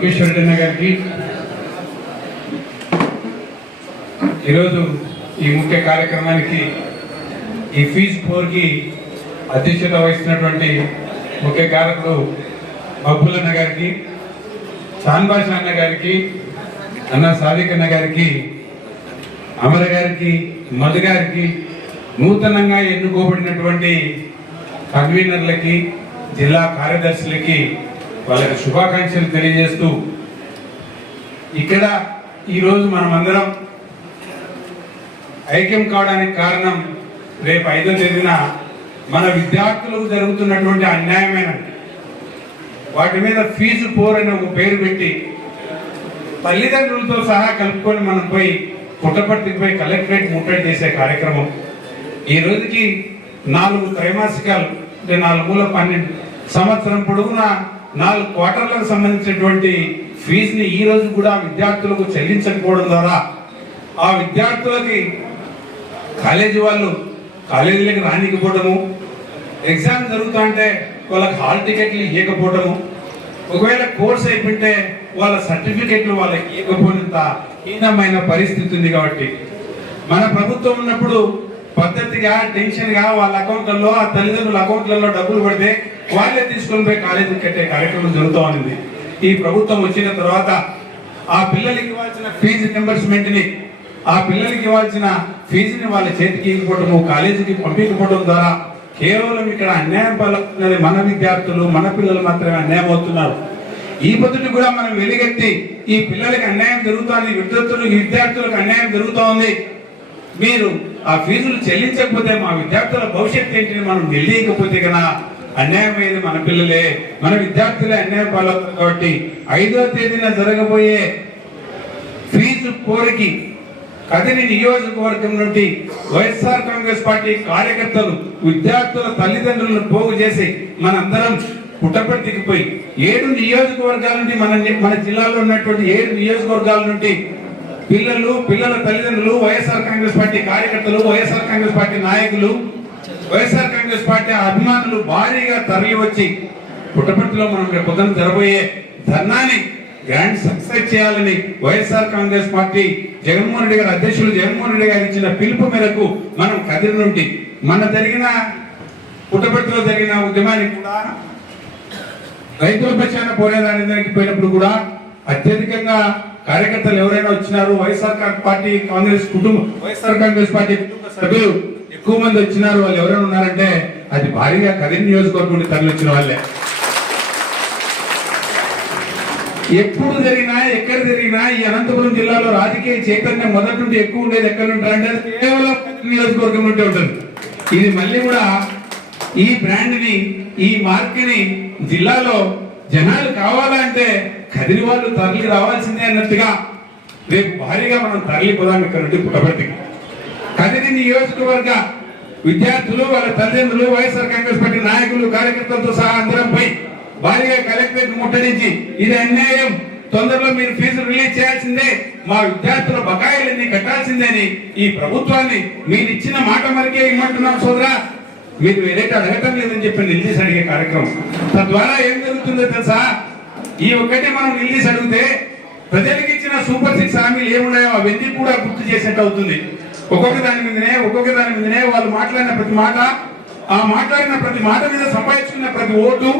లోకేశ్వర రెడ్డి గారికి. ఈరోజు ఈ ముఖ్య కార్యక్రమానికి ఈ ఫీజ్ ఫోర్కి అధ్యక్షత వహిస్తున్నటువంటి ముఖ్య కారకుడు మబ్బులన్న గారికి చాన్బాష్ అన్న గారికి అన్న సాదిక్ అన్న గారికి అమర గారికి మధు గారికి నూతనంగా ఎన్నుకోబడినటువంటి కన్వీనర్లకి జిల్లా కార్యదర్శులకి వాళ్ళకి శుభాకాంక్షలు తెలియజేస్తూ ఇక్కడ ఈరోజు మనం అందరం ఐక్యం కావడానికి కారణం రేపు ఐదో తేదీన మన విద్యార్థులకు జరుగుతున్నటువంటి అన్యాయమైన వాటి మీద ఫీజు పోర్ అని ఒక పేరు పెట్టి తల్లిదండ్రులతో సహా కలుపుకొని మనం పోయి పుట్టపర్తికి కలెక్టరేట్ ముట్టడి చేసే కార్యక్రమం. ఈ రోజుకి నాలుగు త్రైమాసికాలు అంటే నాలుగు మూల పన్నెండు సంవత్సరం పొడవునా నాలుగు క్వార్టర్లకు సంబంధించినటువంటి ఫీజుని ఈ రోజు కూడా విద్యార్థులకు చెల్లించకపోవడం ద్వారా ఆ విద్యార్థులకి కాలేజీ వాళ్ళు కాలేజీలకు రానికపోవడము ఎగ్జామ్ జరుగుతుంటే వాళ్ళకి హాల్ టికెట్లు ఇవ్వకపోవడము ఒకవేళ కోర్స్ అయిపోతే వాళ్ళ సర్టిఫికెట్లు వాళ్ళకి ఇవ్వకపోయినంత హీనమైన పరిస్థితి ఉంది కాబట్టి. మన ప్రభుత్వం ఉన్నప్పుడు పద్ధతిగా టెన్షన్గా వాళ్ళ అకౌంట్లలో ఆ తల్లిదండ్రుల అకౌంట్లలో డబ్బులు పడితే వాళ్ళే తీసుకొని పోయి కాలేజీకి కట్టే కార్యక్రమం జరుగుతూ ఉంది ఈ ప్రభుత్వం వచ్చిన తర్వాత ఆ పిల్లలకి ఇవ్వాల్సిన ఫీజు రింబర్స్మెంట్ని ఆ పిల్లలకి ఇవ్వాల్సిన ఫీజుని వాళ్ళ చేతికి ఇవ్వటము కాలేజీకి పంపించకపోవడం ద్వారా కేవలం ఇక్కడ అన్యాయం పాలవుతున్నది మన విద్యార్థులు మన పిల్లలు మాత్రమే అన్యాయం అవుతున్నారు. ఈ పద్ధతి కూడా మనం వెలిగెత్తి ఈ పిల్లలకి అన్యాయం జరుగుతుంది విద్యార్థులు విద్యార్థులకు అన్యాయం జరుగుతోంది మీరు ఆ ఫీజులు చెల్లించకపోతే మా విద్యార్థుల భవిష్యత్తు ఏంటి మనం వెళ్ళకపోతే కదా అన్యాయమైనది మన పిల్లలే మన విద్యార్థులే అన్యాయం పాలవుతారు కాబట్టి ఐదో తేదీన జరగబోయే ఫీజు కోరికి కదిరి నియోజకవర్గం నుండి వైఎస్ఆర్ కాంగ్రెస్ పార్టీ కార్యకర్తలు విద్యార్థుల తల్లిదండ్రులను పోగు చేసి మనందరం పుట్టపర్తికి పోయి ఏడు నియోజకవర్గాల నుండి మన మన జిల్లాలో ఉన్నటువంటి ఏడు నియోజకవర్గాల నుండి పిల్లలు పిల్లల తల్లిదండ్రులు వైఎస్ఆర్ కాంగ్రెస్ పార్టీ కార్యకర్తలు వైఎస్ఆర్ కాంగ్రెస్ పార్టీ నాయకులు వైఎస్ఆర్ కాంగ్రెస్ పార్టీ అభిమానులు భారీగా తరలి వచ్చి పుట్టపర్తిలో మనం రేపు పొద్దున జరబోయే ధర్నాని గ్రాండ్ సక్సెస్ చేయాలని వైఎస్ఆర్ కాంగ్రెస్ పార్టీ జగన్మోహన్ రెడ్డి గారు అధ్యక్షులు జగన్మోహన్ రెడ్డి గారు ఇచ్చిన పిలుపు మేరకు మనం కదిరి నుండి మన జరిగిన పుట్టపర్తిలో జరిగిన ఉద్యమానికి కూడా రైతుల పక్షాన పోరాడడానికి పోయినప్పుడు కూడా అత్యధికంగా కార్యకర్తలు ఎవరైనా వచ్చినారు? వైఎస్ఆర్ పార్టీ కాంగ్రెస్ కుటుంబం వైఎస్ఆర్ కాంగ్రెస్ పార్టీ కుటుంబ సభ్యులు. ఎక్కువ మంది వచ్చినారు వాళ్ళు ఎవరైనా ఉన్నారంటే అది భారీగా కదిరి నియోజకవర్గం నుండి తరలి వచ్చిన వాళ్ళే. ఎప్పుడు జరిగినా ఎక్కడ జరిగినా ఈ అనంతపురం జిల్లాలో రాజకీయ చైతన్యం మొదటి నుండి ఎక్కువ ఉండేది ఎక్కడ ఉంటారంటే కేవలం నియోజకవర్గం నుండి ఉంటుంది. ఇది మళ్ళీ కూడా ఈ బ్రాండ్ని ఈ మార్క్ని జిల్లాలో జనాలు కావాలంటే కదిరి వాళ్ళు తరలి రావాల్సిందే అన్నట్టుగా రేపు భారీగా మనం తరలిపోదాం ఇక్కడ నుండి పుట్టబర్తికి కదిరి నియోజకవర్గ విద్యార్థులు వాళ్ళ తల్లిదండ్రులు వైఎస్ఆర్ కాంగ్రెస్ పార్టీ నాయకులు కార్యకర్తలతో సహా అందరం పై భారీగా కలెక్టరేట్ ముట్టడించి ఇది అన్యాయం. తొందరలో మీరు ఫీజు రిలీజ్ చేయాల్సిందే. మా విద్యార్థుల బకాయిలన్నీ కట్టాల్సిందే అని ఈ ప్రభుత్వాన్ని మీరు ఇచ్చిన మాట మరికే ఇమ్మంటున్నాం సోదరా. మీరు ఏదైతే అడగటం లేదని చెప్పి నిలదీసి అడిగే కార్యక్రమం. తద్వారా ఏం జరుగుతుందో తెలుసా? ఈ ఒక్కటి మనం రిలీజ్ అడిగితే ప్రజలకు ఇచ్చిన సూపర్ సిక్స్ హామీలు ఏమున్నాయో అవన్నీ కూడా గుర్తు చేసినట్టు అవుతుంది. ఒక్కొక్క దాని మీదనే ఒక్కొక్క దాని మీదనే వాళ్ళు మాట్లాడిన ప్రతి మాట ఆ మాట్లాడిన ప్రతి మాట మీద సంపాదించుకున్న ప్రతి ఓటు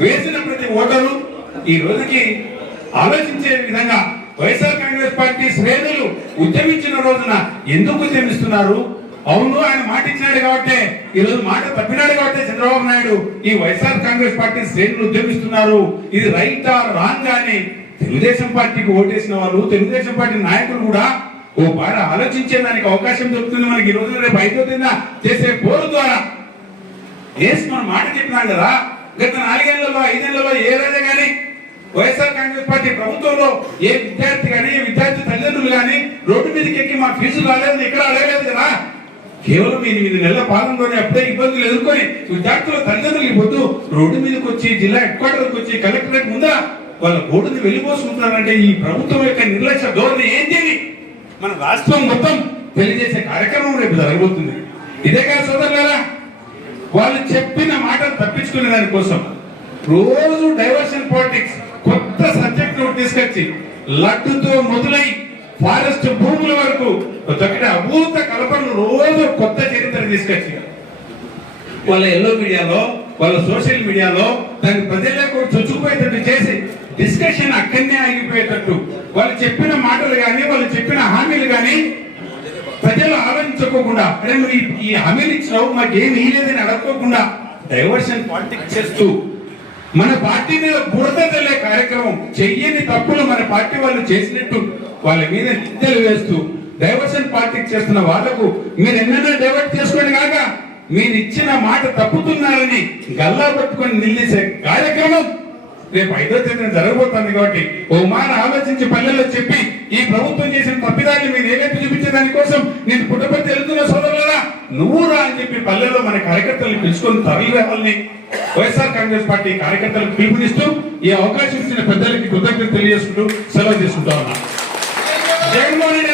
వేసిన ప్రతి ఓటరు ఈ రోజుకి ఆలోచించే విధంగా వైఎస్ఆర్ కాంగ్రెస్ పార్టీ శ్రేణులు ఉద్యమించిన రోజున ఎందుకు ఉద్యమిస్తున్నారు? అవును ఆయన మాట ఇచ్చినాడు కాబట్టి ఈ రోజు మాట తప్పినాడు కాబట్టి చంద్రబాబు నాయుడు ఈ వైఎస్ఆర్ కాంగ్రెస్ పార్టీ శ్రేణులు ఉద్యమిస్తున్నారు. ఇది రైట్ ఆర్ రాంగ్ అని తెలుగుదేశం పార్టీకి ఓటేసిన వాళ్ళు తెలుగుదేశం పార్టీ నాయకులు కూడా ఓ బార ఆలోచించే దానికి అవకాశం దొరుకుతుంది మనకి. ఈ రోజు రేపు అయిపోతుందా చేసే పోరు ద్వారా ఏసు మనం మాట చెప్పినాం కదా. గత నాలుగేళ్ళలో ఐదేళ్ళలో ఏ కానీ వైఎస్ఆర్ కాంగ్రెస్ పార్టీ ప్రభుత్వంలో ఏ విద్యార్థి కానీ ఏ విద్యార్థి తల్లిదండ్రులు కానీ రోడ్డు మీదకి ఎక్కి మా ఫీజు రాలేదు ఇక్కడ రాలేదు కదా. కేవలం ఎనిమిది నెలల పాలనలోనే అప్పుడే ఇబ్బందులు ఎదుర్కొని విద్యార్థుల తల్లిదండ్రులు పొద్దు రోడ్డు మీదకి వచ్చి జిల్లా హెడ్ క్వార్టర్కి వచ్చి కలెక్టరేట్ ముందర వాళ్ళ బోర్డుని వెళ్ళిపోసుకుంటారంటే ఈ ప్రభుత్వం యొక్క నిర్లక్ష్య ధోరణి ఏంటి మన రాష్ట్రం మొత్తం తెలియజేసే కార్యక్రమం రేపు జరగబోతుంది. ఇదే కాదు సోదరులారా వాళ్ళు చెప్పిన మాటలు తప్పించుకునే దానికోసం రోజు డైవర్షన్ పాలిటిక్స్ కొత్త సబ్జెక్ట్ ఒకటి తీసుకొచ్చి లడ్డుతో మొదలై ఫారెస్ట్ భూముల వరకు ఒకటి అభూత కల్పనలు రోజు కొత్త చరిత్ర తీసుకొచ్చి వాళ్ళ ఎల్లో మీడియాలో వాళ్ళ సోషల్ మీడియాలో దాన్ని ప్రజల్లో కూడా చొచ్చుకుపోయేటట్టు చేసి డిస్కషన్ అక్కడనే ఆగిపోయేటట్టు. వాళ్ళు చెప్పిన మాటలు కానీ వాళ్ళు చెప్పిన హామీలు కానీ ప్రజలు ఆలోచించుకోకుండా అరే మరి ఈ హామీలు ఇచ్చినావు మాకు ఏమి ఇయ్యలేదని అడగకోకుండా డైవర్షన్ పాలిటిక్స్ చేస్తూ మన పార్టీ మీద బురద తెల్లే కార్యక్రమం. చెయ్యని తప్పులు మన పార్టీ వాళ్ళు చేసినట్టు వాళ్ళ మీద నిందలు వేస్తూ డైవర్షన్ పాలిటిక్స్ చేస్తున్న వాళ్ళకు మీరు ఎన్నైనా డైవర్ట్ చేసుకోండి కాక మీరు ఇచ్చిన మాట తప్పుతున్నారని గల్లా పట్టుకొని నిలిసే కార్యక్రమం. రేపు ఐదో తేదీన జరగబోతుంది కాబట్టి ఓ మాట ఆలోచించి పల్లెల్లో చెప్పి ఈ ప్రభుత్వం చేసిన తప్పిదాన్ని మీరు ఏదైతే చూపించే దానికోసం నేను పుట్టపర్తి వెళ్తున్న సోదరులరా నువ్వు రా అని చెప్పి పల్లెల్లో మన కార్యకర్తలను పిలుచుకొని తరలి రావాలని వైఎస్ఆర్ కాంగ్రెస్ పార్టీ కార్యకర్తలకు పిలుపునిస్తూ ఈ అవకాశం ఇచ్చిన పెద్దలకి కృతజ్ఞత తెలియజేసుకుంటూ సెలవు తీసుకుంటా ఉన్నా. జగన్మోహన్